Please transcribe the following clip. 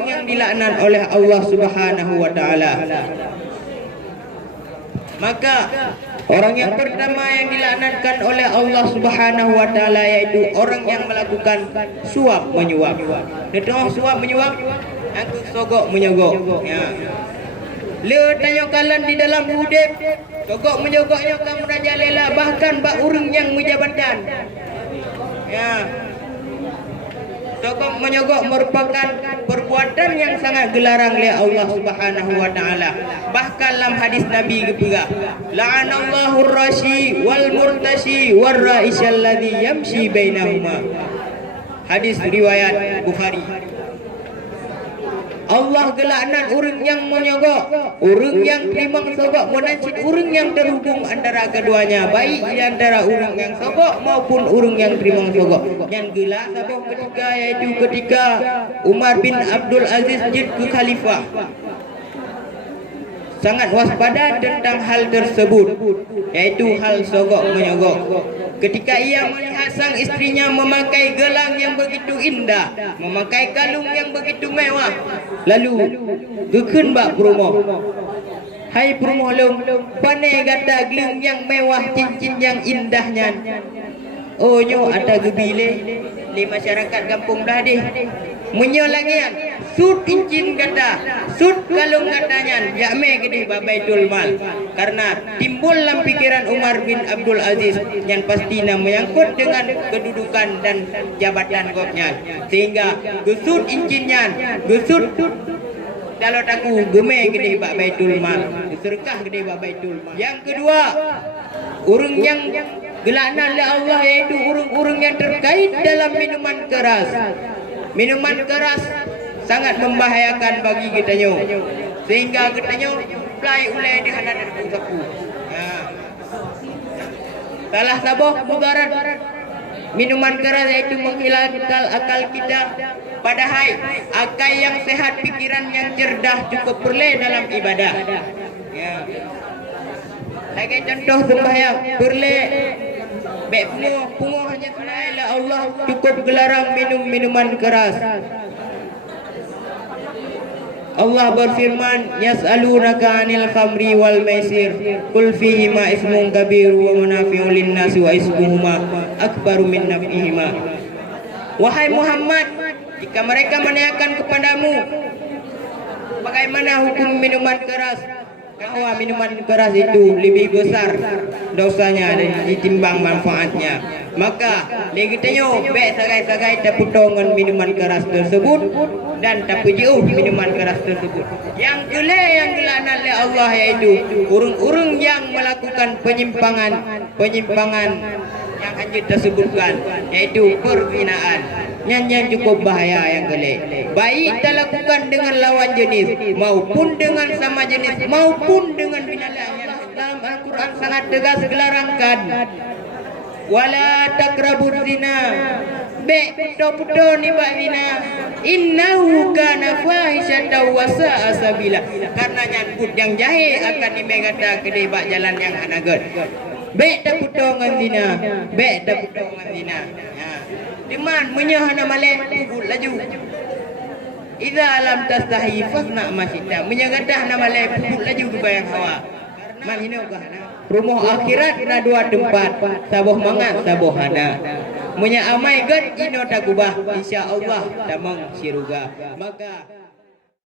orang yang dilaknat oleh Allah Subhanahu wa taala. Maka orang yang pertama yang dilaknatkan oleh Allah Subhanahu wa taala yaitu orang yang melakukan suap menyuap. Dia suap menyuap, aku sogok menyogok. Ya. Le tanya kalan di dalam hudib, sogok menyogoknya kamu raja lela, bahkan bak urang yang menjabatan. Ya. Sogok menyogok merupakan perbuatan yang sangat gelarang oleh Allah Subhanahu wa taala. Bahkan dalam hadis Nabi juga, la'anallahu ar-rashi wal murtashi war ra'isal ladzi yamshi bainahuma. Hadis riwayat Bukhari. Allah gelaknat orang yang menyogok, orang yang terima sogok menancit orang yang terhubung antara keduanya, baik di antara orang yang sogok maupun orang yang terima sogok. Yang gelak sabah ketika yaitu ketika Umar bin Abdul Aziz jadi khalifah, sangat waspada tentang hal tersebut, yaitu hal sogok menyogok. Ketika ia melihat sang istrinya memakai gelang yang begitu indah, memakai kalung yang begitu mewah, lalu gekeun bak perumoh, hai perumoh long, panai gata gelang yang mewah, cincin yang indahnya. Oh nyo ada gebile di masyarakat kampung dah deh. Menyolangian sud cincin kata, sud kalung katanya, yakme gede babaitul mal. Karena timbul dalam pikiran Umar bin Abdul Aziz yang pastinya menyangkut dengan kedudukan dan jabatan gopnya, sehingga gesud cincinnya, gesud kalau taku geme gede babaitul mal, sedekah gede babaitul mal. Yang kedua, orang yang gelaknat oleh Allah yaitu orang-orang yang terkait dalam minuman keras. Minuman keras sangat membahayakan bagi kita nyo, sehingga kita nyo play ulai di hadapan sapu. Salah sabah mudarat minuman keras yaitu menghilangkan akal kita. Padahal akal yang sehat, pikiran yang cerdas cukup perlu dalam ibadah. Ya. Lagi contoh sembahyang perlu baik punguh hanya tunailah Allah cukup gelarang minum minuman keras. Allah berfirman, yas'alunaka 'anil khamri wal maisir qul fihima ismun kabir wa manafi'u lin-nas wa ismuhuma akbaru min naf'ihima. Wahai Muhammad, jika mereka menanyakan kepadamu bagaimana hukum minuman keras, bahwa minuman keras itu lebih besar dosanya dan ditimbang manfaatnya, maka legitanya baik sagai-sagai tak putongan minuman keras tersebut dan tak pujiuh minuman keras tersebut. Yang kelima yang dilaknat oleh Allah yaitu urung-urung yang melakukan penyimpangan yang anjir tersebutkan, yaitu perzinaan. Yang cukup bahaya yang kelima, baik dilakukan dengan lawan jenis maupun dengan sama jenis maupun dengan binatang. Dalam Al-Quran sangat tegas gelarangkan, wala takrabuz zina, be puto-puto ni bak zina, innahu kana fahisyatan wa sa'a sabila. Karena nyangkut yang jahil akan dimegata kedai bak jalan yang hanagat. Be tak puto ngan zina, be tak puto ngan zina. Diman menyahana maleh pukul laju. Idza lam tastahi fasna ma syi'ta. Menyagatah nama maleh pukul laju ke bayang hawa. Man hina ka rumah akhirat na dua tempat, saboh mangat saboh hana. Munya amai gad ino takubah insyaallah tamang siruga. Maka